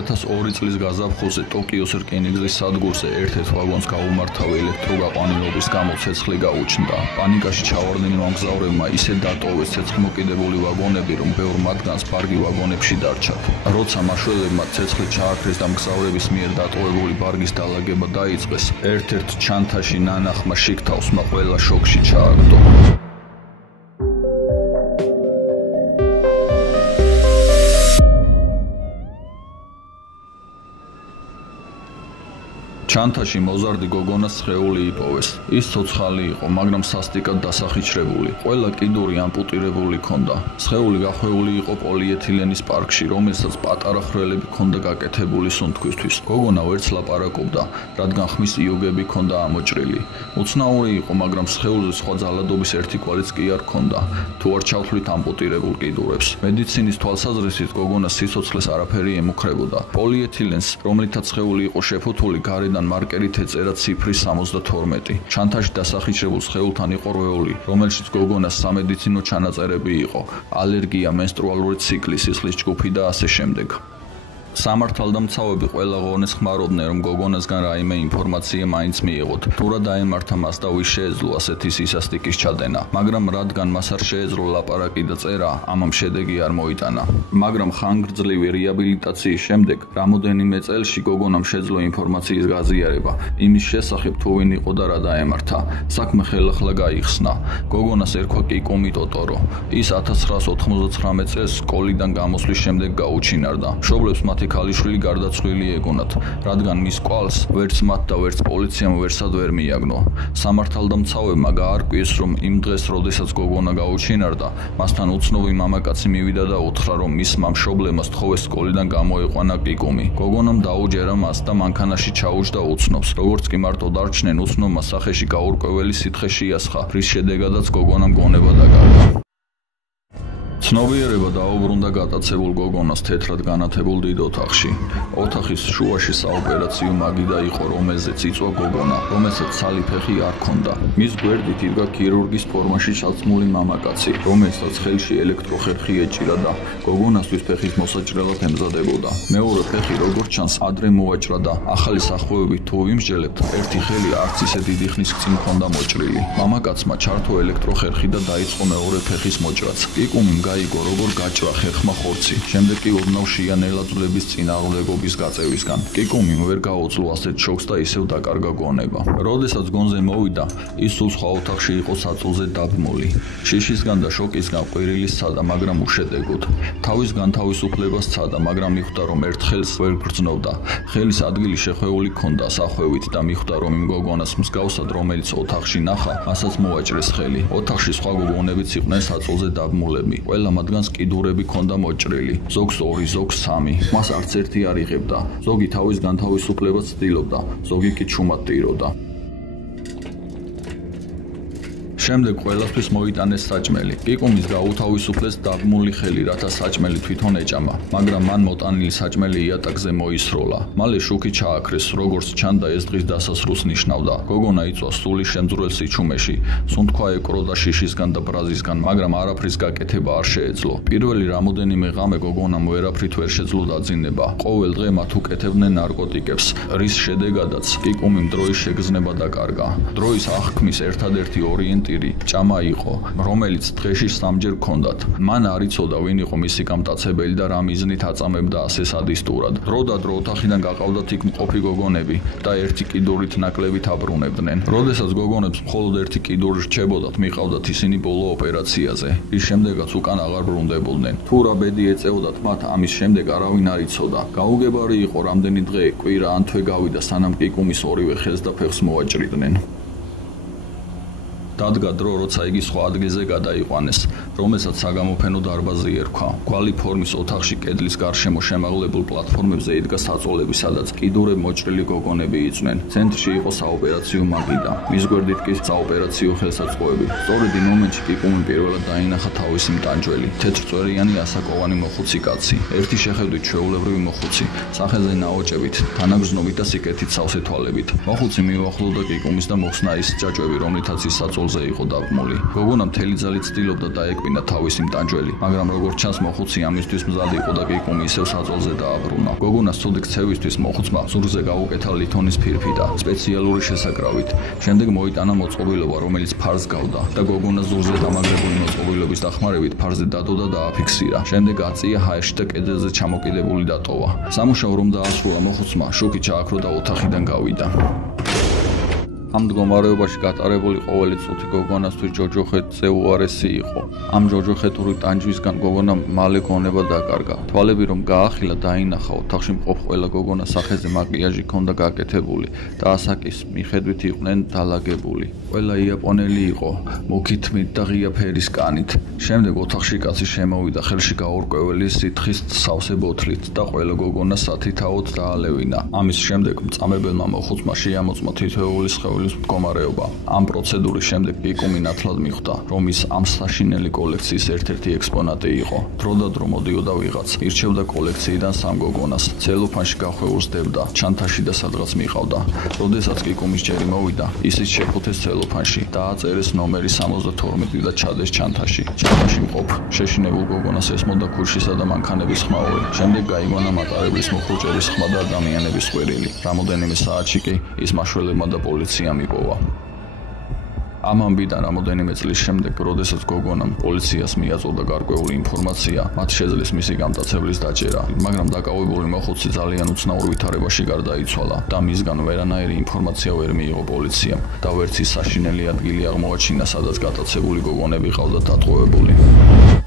2002 წლის გაზაფხულზე ტოკიოს რკინიგზის სადგურზე ერთ-ერთ ვაგონს გაუმართავი ელექტროგაყვანილობის გამო ცეცხლი გაუჩნდა. პანიკაში ჩავარდნილ მგზავრებმა ისე დატოვეს ცეცხლმოკიდებული ვაგონები, რომ ბევრ მათგანს ბარგი ვაგონებში დარჩათ. როცა მაშველებმა ცეცხლი ჩააქრეს და მგზავრების მიერ დატოვებული ბარგის დალაგება დაიწყეს, ერთ-ერთ ჩანთაში ნანახმა შიგთავსმა ყველა შოკში ჩააგდო. ჩანთაში მოზარდი გოგონას სხეული იპოვეს. ის ცოცხალი იყო, მაგრამ სასტიკად დასახიჩრებული. ყველა კიდური ამპუტირებული ჰქონდა. სხეული გახვეული იყო პოლიეთილენის პარკში, რომელსაც პატარა ხრელები ჰქონდა გაკეთებული სუნთქვისთვის. გოგონა ვერც ლაპარაკობდა, რადგან ხმის იოგები ჰქონდა ამოჭრილი. უცნაური იყო, მაგრამ სხეულზე სხვა ძალადობის ერთი კვალიც კი არ ჰქონდა. თუ არ ჩავთვლით ამპუტირებულ კიდურებს. მედიცინის თვალსაზრისით გოგონას სიცოცხლეს არაფერი ემუქრებოდა. პოლიეთილენს, რომლითაც სხეული იყო შეფუთული, გარედან მარკერით ეწერა ციფრი 72. ჩანთაში დასახიჩრებულ სხეულთან იყო რვეული, რომელშიც გოგონას სამედიცინო ჩანაწერები იყო: ალერგია, მენსტრუალური ციკლი, სისხლის ჯგუფი და ასე შემდეგ. სამართალდამცავები ყველა ღონეს ხმარობდნენ, რომ გოგონასგან რაიმე ინფორმაცია მაინც მიიღოთ, თუ რა დაემართა მას და ვის შეეძლო ასეთი სისასტიკის ჩადენა, მაგრამ რადგან მას არ შეეძლო ლაპარაკი და წერა, ამამ შედეგი არ მოიტანა. მაგრამ ხანგრძლივი რეაბილიტაციის შემდეგ, რამოდენიმე წელში გოგონამ შეძლო ინფორმაციის გაზიარება, იმის შესახებ თუ ვინ იყო და რა დაემართა. საქმე ხელახლა გაიხსნა. გოგონას ერქვა კიკუმი ტოტორო. ის 1999 წელს სკოლიდან გამოსვლის შემდეგ გაუჩინარდა. მშობლებს მათი ქალიშვილი გარდაცვლილი ეგონათ, რადგან მის კვალს ვერც მათ და ვერც პოლიციამ ვერსად ვერ მიაგნო. სამართალდამცავებმა გაარკვიეს, რომ იმ დღეს, როდესაც გოგონა გაუჩინარდა, მასთან უცნობი მამაკაცი მივიდა და უთხრა, რომ მისმა მშობლებმა სთხოვეს სკოლიდან გამოეყვანა კიკუმი. გოგონამ დაუჯერა მას და მანქანაში ჩაუჯდა უცნობს. როგორც კი მარტო დარჩნენ, უცნობმა სახეში გაურკვეველი სითხე შეასხა, რის შედეგადაც გოგონამ გონება დაკარგა. ცნობიერება დაუბრუნდა გატაცებულ გოგონას თეთრად განათებულ დიდ ოთახში. ოთახის შუაში საოპერაციო მაგიდა იყო, რომელზეც იწვა გოგონა, რომელსაც ცალი ფეხი არ ჰქონდა. მის გვერდით იდგა ქირურგის ფორმაში ჩაცმული მამაკაცი, რომელსაც ხელში ელექტროხერხი ეჭირა და გოგონასთვის ფეხის მოსაჭრელად ემზადებოდა. მეორე ფეხი, როგორც ჩანს, ადრე მოვაჭრა და ახალი სახუებით თუ ვიმსჯელებთ, ერთი ხელი არც ისე დიდი ხნის წინ ჰქონდა მოჭრილი. მამაკაცმა ჩართო ელექტროხერხი და დაიწყო მეორე ფეხის მოჭრაც. კიკუმიმ გაიგო, როგორ გაჭრა ხერხმა ხორცი. შემდეგ კი ოდნავ შეიანელა ძვლების წინააღმდეგობის გაწევისგან. კიკუმიმ ვერ გაუძლო ასეთ შოკს და ისევ დაკარგა გონება. როდესაც გონზე მოვიდა, ის სულ სხვა ოთახში იყო საწოლზე დაბმული. შიშისგან და შოკისგან ყვირილი სცადა, მაგრამ უშედეგოდ. თავის განთავისუფლებას სცადა, მაგრამ მიხვდა, რომ ერთ ხელს ვერ გრძნობდა. ხელის ადგილი შეხვეული ჰქონდა სახვევით და მიხვდა, რომ იმ გოგონას მსგავსად, რომელიც ოთახში ნახა, მასაც მოაჭრეს ხელი. ოთახში სხვა გოგონებიც იყვნენ საწოლზე დაბმულები. ყველა მათგანს კიდურები ჰქონდა მოჭრილი. ზოგს 2, ზოგს 3. მას არც ერთი არ იღებდა. ზოგი თავის განთავისუფლებას ცდილობდა, ზოგი კი ჩუმად ტიროდა. შემდეგ ყველასთვის მოიტანეს საჭმელი. კიკუმის გაუთავისუფლეს დაბმული ხელი, რათა საჭმელი თვითონ ეჭამა, მაგრამ მან მოტანილი საჭმელი იატაკზე მოისროლა. მალე შუქი ჩააქრეს, როგორც ჩანდა, ეს დღის დასასრულს ნიშნავდა. გოგონა იწვა სული შემძვრელ სიჩუმეში, სუნთქვა ეკროდა შიშისგან და ბრაზისგან, მაგრამ არაფრის გაკეთება არ შეეძლო. პირველი რამოდენიმე ღამე გოგონამ ვერაფრით ვერ შეძლო დაძინება. ყოველ დღე მათ უკეთებდნენ ნარკოტიკებს, რის შედეგადაც კიკუმიმ დროის შეგრძნება დაკარგა. დროის აღქმის ერთადერთი ორიენტირი ჭამა იყო, რომელიც დღეში 3-ჯერ ჰქონდათ. მან არ იცოდა, ვინ იყო მისი გამტაცებელი და რა მიზნით აწამებდა ასე სადისტურად. დრო და დრო ოთახიდან გაყავდათ იქ მყოფი გოგონები და ერთი კიდურით ნაკლებით აბრუნებდნენ. როდესაც გოგონებს მხოლოდ ერთი კიდური რჩებოდათ, მიყავდათ ისინი ბოლო ოპერაციაზე, რის შემდეგაც უკან აღარ ბრუნდებოდნენ. თუ რა ბედი ეწეოდათ მათ, ამის შემდეგ არავინ არ იცოდა. გაუგებარი იყო, რამდენი დღე, კვირა ან თვე გავიდა, სანამ კიკუმის ორივე ხელს და ფეხს მოაჭრიდნენ. დადგა დრო, როცა იგი სხვა ადგილზე გადაიყვანეს, რომელსაც საგამოფენო დარბაზი ერქვა. გვალი ფორმის ოთახში კედლის გარშემო შემაღლებულ პლატფორმებზე იდგა საწოლები, სადაც კიდურებ მოჭრილი გოგონები იყვნენ. ცენტრში იყო საოპერაციო მაგიდა, მის გვერდით კი საოპერაციო ხელსაწყოები. სწორედ იმ მომენტში კიკუმი პირველად დაინახა თავისი მტანჯველი, თეთრწვერიანი ასაკოვანი მოხუცი კაცი. ერთი შეხედვით ჩვეულებრივი მოხუცი, სახეზე ნაოჭებით, თანაგრძნობით და სიკეთით სავსე თვალებით. მოხუცი მიუახლოვდა კიკუმის და მოხსნა ის ჯაჭვები, რომლითაც ის საწოლზე ძაღლზე იყო დაბმული. გოგონა მთელი ძალით ცდილობდა დაეკბინა თავისი მტანჯველი, მაგრამ როგორც ჩანს მოხუცი ამისთვის მზად იყო და კიკუმი ისევ საძვალზე დააბრუნა. გოგონას ცუდი ქცევისთვის მოხუცმა ზურგზე გაუკეთა ლითონის ფირფი და სპეციალური შესაკრავით. შემდეგ მოიტანა მოწყობილობა, რომელიც ფარს გავდა და გოგონას ზურგზე დამაგრებული მოწყობილობის დახმარებით ფარზე დადო და დააფიქსირა. შემდეგ აწია ჰაერში და კედელზე ჩამოკიდებული დატოვა. სამუშაო რომ დაასრულა მოხუცმა, შოკი ჩააქრო და ოთახიდან გავიდა. ამ მდგომარეობაში გატარებული ყოველი წუთი გოგონასთვის ჯოჯოხეთზე უარესი იყო. ამ ჯოჯოხეთური ტანჯვისგან გოგონა მალე გონება დაკარგა. თვალები რომ გაახილა, დაინახა, ოთახში მყოფ ყველა გოგონას სახეზე მაკიაჟი ჰქონდა გაკეთებული და ასაკის მიხედვით იყვნენ დალაგებული. ყველა იაპონელი იყო, მუქი თმით და ღია ფერის კანით. შემდეგ ოთახში კაცი შემოვიდა ხელში გაურკვეველი სითხის სავსე ბოთლით და ყველა გოგონა სათითაოდ დაალევინა. ამის შემდეგ მწამებელმა მოხუცმა შეამოწმა თითოეული სხეულის მდგომარეობა. ამ პროცედურის შემდეგ კიკუმი ნათლად მიხვდა, რომ ის ამ საშინელი კოლექციის ერთ-ერთი ექსპონატი იყო. დრო და დრო მოდიოდა ვიღაც, ირჩევდა კოლექციიდან სამ გოგონას, ცელოფანში გახვეულს დებდა, ჩანთაში და სადღაც მიყავდა. როდესაც კიკუმის ჯერი მოვიდა, ისიც შეფუთეს ცელოფანში, დააწერეს ნომერი 72 და ჩადეს ჩანთაში. ჩანთაში მყოფ შეშინებულ გოგონას ესმოდა ქურშისა და მანქანების ხმაური. შემდეგ გაიგონა მატარებლის მოხუჭების ხმა და ადამიანების ყვირილი. რამოდენიმე საათში კი ის მაშველებმა და პოლიციამ იპოვა. ამ ამბიდან რამოდენიმე წლის შემდეგ, როდესაც გოგონამ პოლიციას მიაწოდა გარკვეული ინფორმაცია, მათ შეძლეს მისი გამტაცებლის დაჭერა, მაგრამ დაკავებული მოხუცი ძალიან უცნაურ ვითარებაში გარდაიცვალა და მისგან ვერანაირი ინფორმაცია ვერ მიიღო პოლიციამ და ვერც ის საშინელი ადგილი აღმოაჩინა, სადაც გატაცებული გოგონები ყავდათ დატყვევებული.